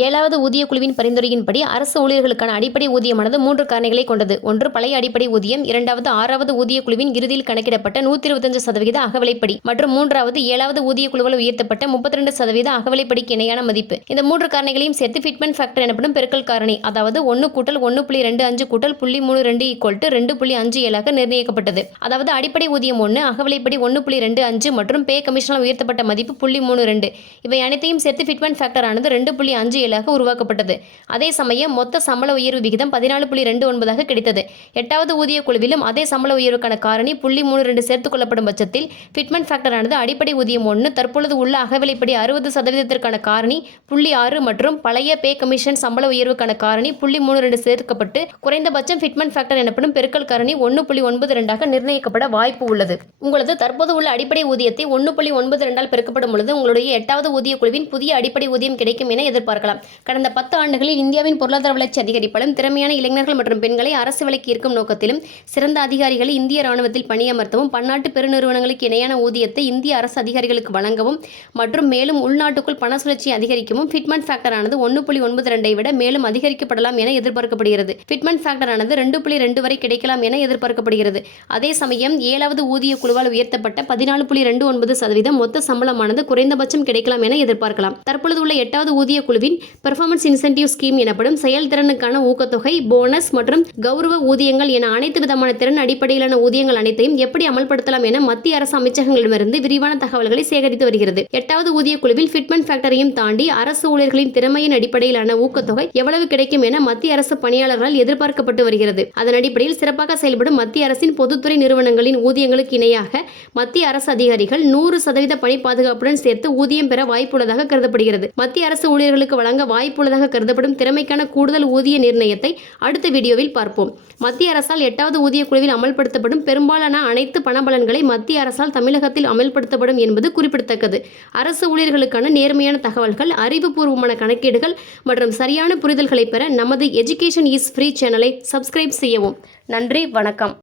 7வது ஊதிய குழுவின் பரிந்துரையின்படி அரசு ஊழியர்களுக்கான அடிப்படை ஊதியமானது 3 காரணிகளை கொண்டது. ஒன்று பழைய அடிப்படை ஊதியம், இரண்டாவது 6வது ஊதிய குழுவின் இறுதியில் கணக்கிடப்பட்ட 125% அகவிலைப்படி மற்றும் மூன்றாவது 7வது ஊதிய குழுவால் உயர்த்தப்பட்ட 32% அகவிலைப்படிக்கு இணையான மதிப்பு. இந்த 3 காரணிகளையும் சேர்த்து ஃபிட்மென்ட் ஃபேக்டர் எனப்படும் பெருக்கல் காரணி, அதாவது 1 கூட்டல் 1.25 கூட்டல் 0.32 2.57 ஆக நிர்ணயிக்கப்பட்டது. அதாவது அடிப்படை ஊதியம் 1, அகவிலைப்படி 1.25 மற்றும் பே கமிஷனால் உயர்த்தப்பட்ட மதிப்பு 0.32. இவை அனைத்தையும் சேர்த்து ஃபிட்மென்ட் ஃபேக்டர் ஆனது 2.57 உருவாக்கப்பட்டது. அதே சமயம் மொத்த சம்பள உயர்வு விகிதம் 14.29 கிடைத்தது. 8வது ஊதிய குழுவிலும் அதே சம்பள உயர்வுக்கான காரணி 0.32 சேர்த்துக் கொள்ளப்படும் பட்சத்தில் ஃபிட்மென்ட் ஃபேக்டர் ஆனது அடிப்படை ஊதியம் 1, தற்பொழுது உள்ள அகவிலைப்படி 60%ற்கான காரணி 0.6 மற்றும் பழைய பே கமிஷன் சம்பள உயர்வுக்கான காரணி 0.32 சேர்க்கப்பட்டு குறைந்தபட்சம் ஃபிட்மென்ட் ஃபேக்டர் எனப்படும் பெருக்கல் காரணி 1.92 நிர்ணயிக்கப்பட வாய்ப்பு உள்ளது. உங்களது தற்போது உள்ள அடிப்படை ஊதியத்தை 1.92 பெருக்கப்படும் பொழுது உங்களுடைய 8வது ஊதிய குழுவின் புதிய அடிப்படை ஊதியம் கிடைக்கும் என எதிர்பார்க்கலாம். கடந்த 10 ஆண்டுகளில் இந்தியாவின் பொருளாதார வளர்ச்சி அதிகரிப்பாலும் திறமையான இளைஞர்கள் மற்றும் பெண்களை அரசு வேலைக்கு ஈர்க்கும் நோக்கத்திலும் சிறந்த அதிகாரிகளை இந்திய ராணுவத்தில் பணியமர்த்தவும் பன்னாட்டு பெருநிறுவனங்களுக்கு இணையான ஊதியத்தை இந்திய அரசு அதிகாரிகளுக்கு வழங்கவும் மற்றும் மேலும் உள்நாட்டுக்குள் பண சுழற்சியை அதிகரிக்கவும் ஃபிட்மென்ட் ஃபேக்டர் ஆனது 1.92 விட மேலும் அதிகரிக்கப்படலாம் என எதிர்பார்க்கப்படுகிறது. ஃபிட்மென்ட் ஃபேக்டர் ஆனது 2.2 வரை கிடைக்கலாம் என எதிர்பார்க்கப்படுகிறது. அதே சமயம் 7வது ஊதிய குழுவால் உயர்த்தப்பட்ட 14.29% மொத்த சம்பளமானது குறைந்தபட்சம் கிடைக்கலாம் என எதிர்பார்க்கலாம். தற்பொழுது உள்ள 8வது ஊதிய குழுவின் பெர்ஃபார்மன்ஸ் இன்சென்டிவ் ஸ்கீம் எனப்படும் செயல்திறனுக்கான ஊக்கத்தொகை, போனஸ் மற்றும் கௌரவ ஊதியங்கள் என அனைத்து விதமான திறன் அடிப்படையிலான ஊதியங்கள் அனைத்தையும் எப்படி அமல்படுத்தலாம் என மத்திய அரசு அமைச்சகங்களிடமிருந்து விரிவான தகவல்களை சேகரித்து வருகிறது. 8வது ஊதிய குழுவில் ஃபிட்மென்ட் ஃபேக்டரையும் தாண்டி அரசு ஊழியர்களின் திறமையின் அடிப்படையிலான ஊக்கத்தொகை எவ்வளவு கிடைக்கும் என மத்திய அரசு பணியாளர்களால் எதிர்பார்க்கப்பட்டு வருகிறது. அதன் அடிப்படையில் சிறப்பாக செயல்படும் மத்திய அரசின் பொதுத்துறை நிறுவனங்களின் ஊதியங்களுக்கு இணையாக மத்திய அரசு அதிகாரிகள் 100% பணி பாதுகாப்புடன் சேர்த்து ஊதியம் பெற வாய்ப்புள்ளதாக கருதப்படுகிறது. மத்திய அரசு ஊழியர்களுக்கு வழங்க வாய்ப்புள்ளதாக கருதப்படும் திறமைக்கான கூடுதல் ஊதிய நிர்ணயத்தை அடுத்த வீடியோவில் பார்ப்போம். மத்திய அரசால் 8வது ஊதிய குழுவில் அமல்படுத்தப்படும் பெரும்பாலான அனைத்து பணபலன்களை மத்திய அரசால் தமிழகத்தில் அமல்படுத்தப்படும் என்பது குறிப்பிடத்தக்கது. அரசு ஊழியர்களுக்கான நேர்மையான தகவல்கள், அறிவுபூர்வமான கணக்கீடுகள் மற்றும் சரியான புரிதல்களை பெற நமது எஜுகேஷன் இஸ் ஃப்ரீ சேனலை சப்ஸ்கிரைப் செய்யவும். நன்றி, வணக்கம்.